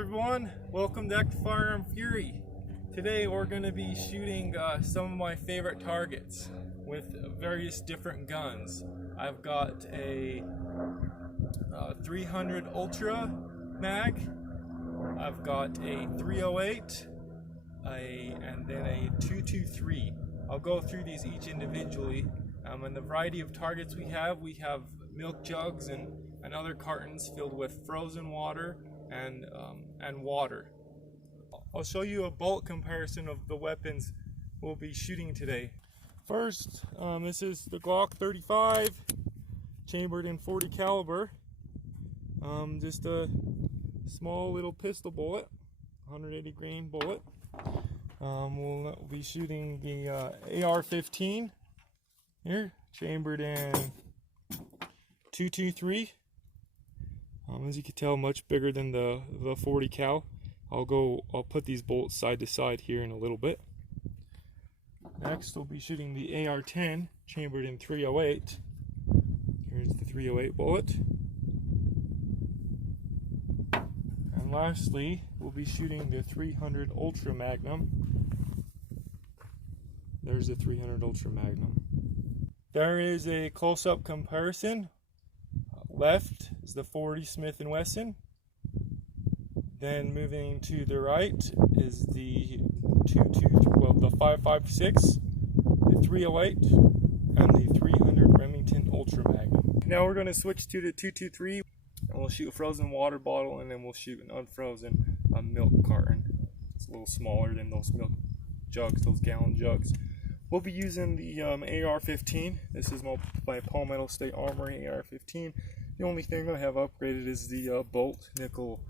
everyone, welcome back to Firearm Fury. Today we're going to be shooting some of my favorite targets with various different guns. I've got a 300 Ultra mag, I've got a 308, and then a 223. I'll go through these each individually. And the variety of targets we have milk jugs and other cartons filled with frozen water and water. I'll show you a bolt comparison of the weapons we'll be shooting today. First, this is the Glock 35, chambered in .40 caliber. Just a small little pistol bullet, 180 grain bullet. We'll be shooting the AR-15 here, chambered in .223. As you can tell, much bigger than the .40 cal. I'll put these bolts side to side here in a little bit. Next, we'll be shooting the AR-10, chambered in .308. Here's the .308 bullet. And lastly, we'll be shooting the 300 Ultra Magnum. There's the 300 Ultra Magnum. There is a close-up comparison. Left is the .40 Smith & Wesson. Then moving to the right is the 5.56, the 308, and the 300 Remington Ultra Magnum. Now we're going to switch to the 223, and we'll shoot a frozen water bottle, and then we'll shoot an unfrozen milk carton. It's a little smaller than those milk jugs, those gallon jugs. We'll be using the AR-15. This is my Palmetto State Armory AR-15. The only thing I have upgraded is the bolt, nickel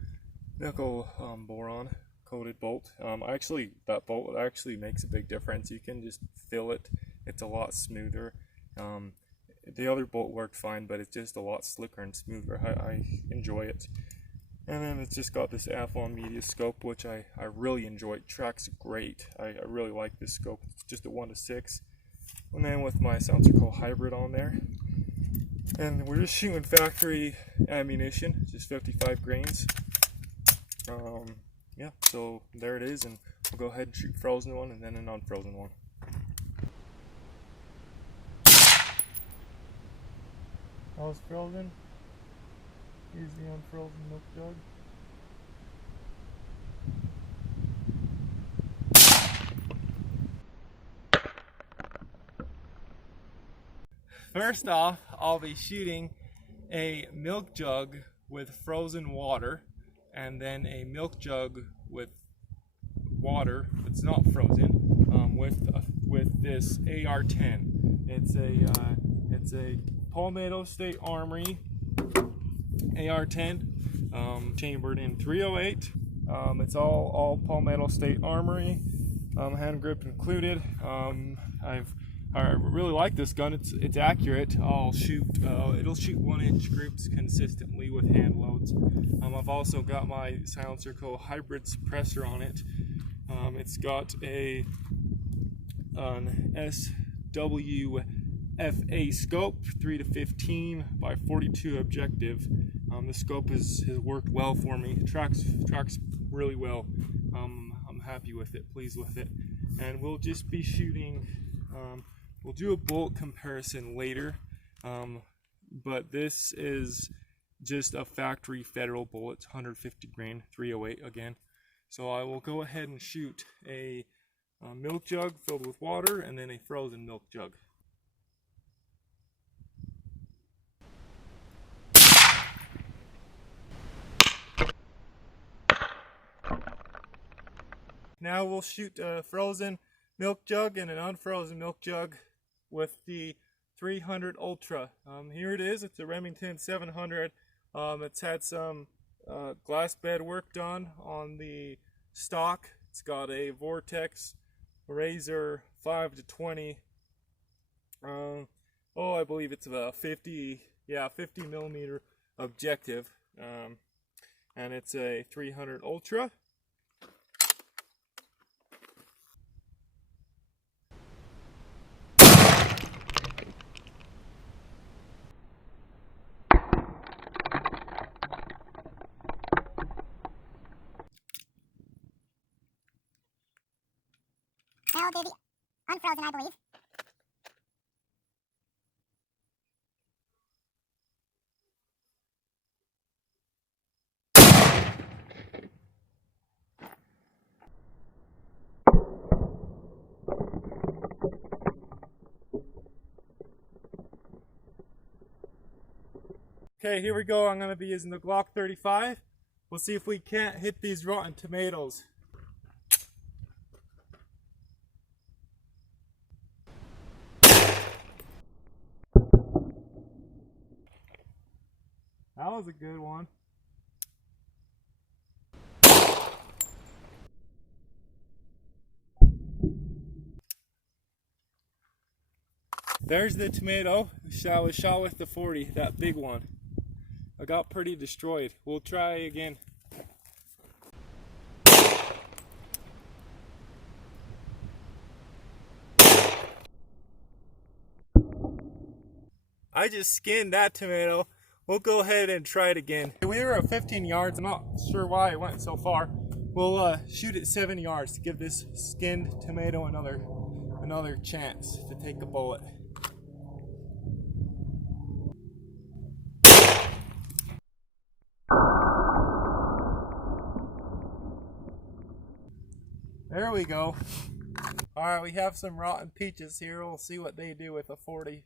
boron coated bolt. That bolt actually makes a big difference. You can just feel it. It's a lot smoother. The other bolt worked fine, but it's just a lot slicker and smoother. I enjoy it. And then it's just got this Athlon media scope, which I really enjoy. It tracks great. I really like this scope. It's just a 1:6. And then with my Soundcircle hybrid on there. And we're just shooting factory ammunition, just 55 grains. Yeah, so there it is, and we'll go ahead and shoot frozen one and then an unfrozen one. That was frozen. Here's the unfrozen milk jug. First off, I'll be shooting a milk jug with frozen water, and then a milk jug with water that's not frozen, with this AR-10. It's a Palmetto State Armory AR-10, chambered in .308. It's all Palmetto State Armory, hand grip included. I really like this gun. It's accurate. It'll shoot 1-inch groups consistently with hand loads. I've also got my Soundcircle hybrid suppressor on it. It's got an SWFA scope, 3-15 by 42 objective. The scope has worked well for me. It tracks really well. I'm happy with it, pleased with it. And we'll just be shooting. We'll do a bolt comparison later, but this is just a factory Federal bullet, 150 grain, 308 again. So I will go ahead and shoot a milk jug filled with water and then a frozen milk jug. Now we'll shoot a frozen milk jug and an unfrozen milk jug with the 300 Ultra. Here it is. It's a Remington 700. It's had some glass bed work done on the stock. It's got a Vortex Razor 5-20. I believe it's a 50 millimeter objective, and it's a 300 Ultra. do the unfrozen, I believe. Okay, here we go. I'm going to be using the Glock 35. We'll see if we can't hit these rotten tomatoes. That was a good one. There's the tomato. I was shot with the 40, that big one. I got pretty destroyed. We'll try again. I just skinned that tomato. We'll go ahead and try it again. We were at 15 yards. I'm not sure why it went so far. We'll shoot at 7 yards to give this skinned tomato another chance to take a bullet. There we go. Alright, we have some rotten peaches here. We'll see what they do with a 40.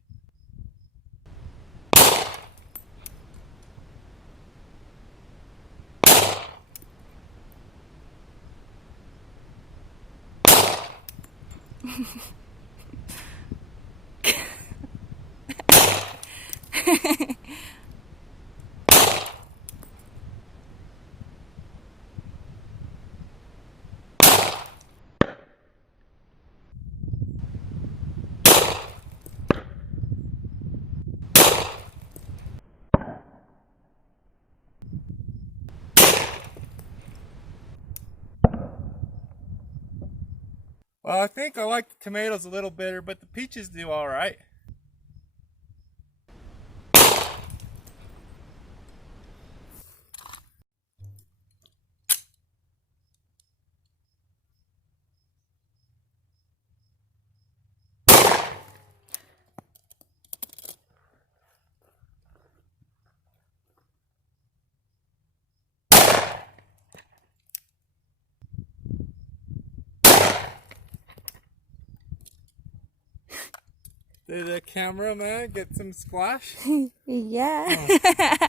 Well, I think I like the tomatoes a little better, but the peaches do all right. Did the cameraman get some splash? Yeah. Oh.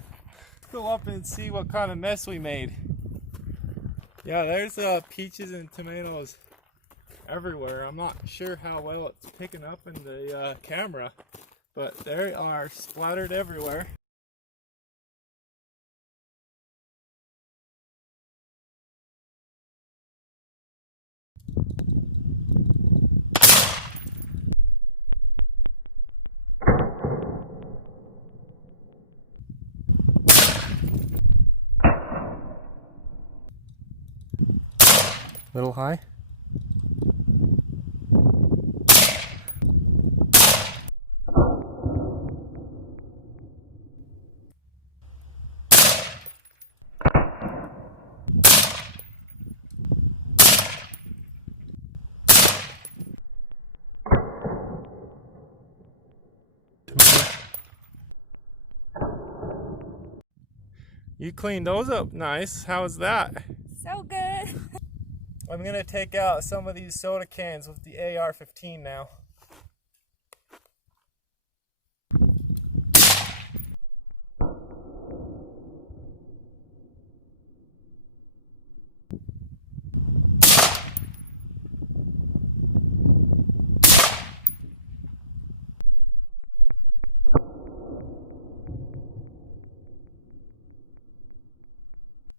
Go up and see what kind of mess we made. Yeah, there's peaches and tomatoes everywhere. I'm not sure how well it's picking up in the camera, but they are splattered everywhere. Little high. You cleaned those up nice. How's that? So good. I'm gonna take out some of these soda cans with the AR-15 now.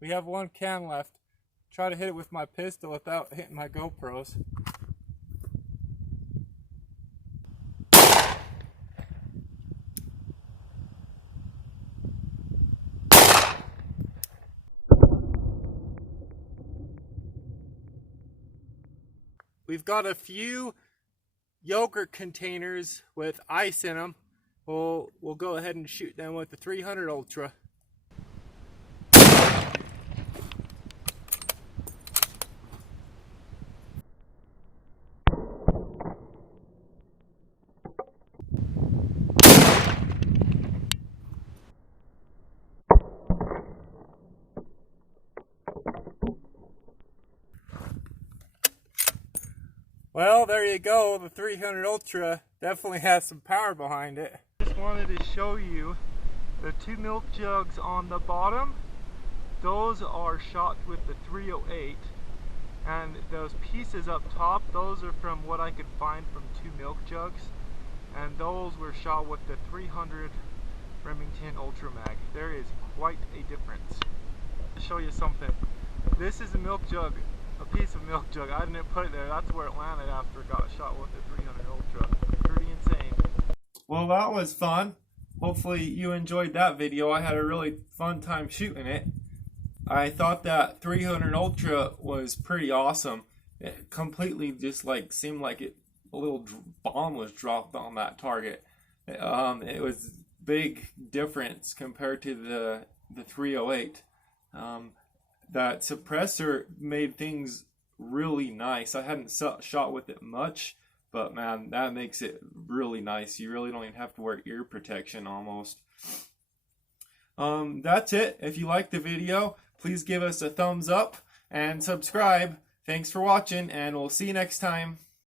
We have one can left. Try to hit it with my pistol without hitting my GoPros. We've got a few yogurt containers with ice in them. We'll go ahead and shoot them with the 300 Ultra. Well, there you go. The 300 Ultra definitely has some power behind it. Just wanted to show you the 2 milk jugs on the bottom. Those are shot with the 308, and those pieces up top, those are from what I could find from 2 milk jugs, and those were shot with the 300 Remington Ultra Mag. There is quite a difference. To show you something, this is a milk jug, a piece of milk jug. I didn't put it there. That's where it landed after it got shot with the 300 Ultra. Pretty insane. Well, that was fun. Hopefully you enjoyed that video. I had a really fun time shooting it. I thought that 300 Ultra was pretty awesome. It completely just like seemed like a little bomb was dropped on that target. It was big difference compared to the 308. That suppressor made things really nice. I hadn't shot with it much, but man, that makes it really nice. You really don't even have to wear ear protection almost. That's it. If you liked the video, please give us a thumbs up and subscribe. Thanks for watching, and we'll see you next time.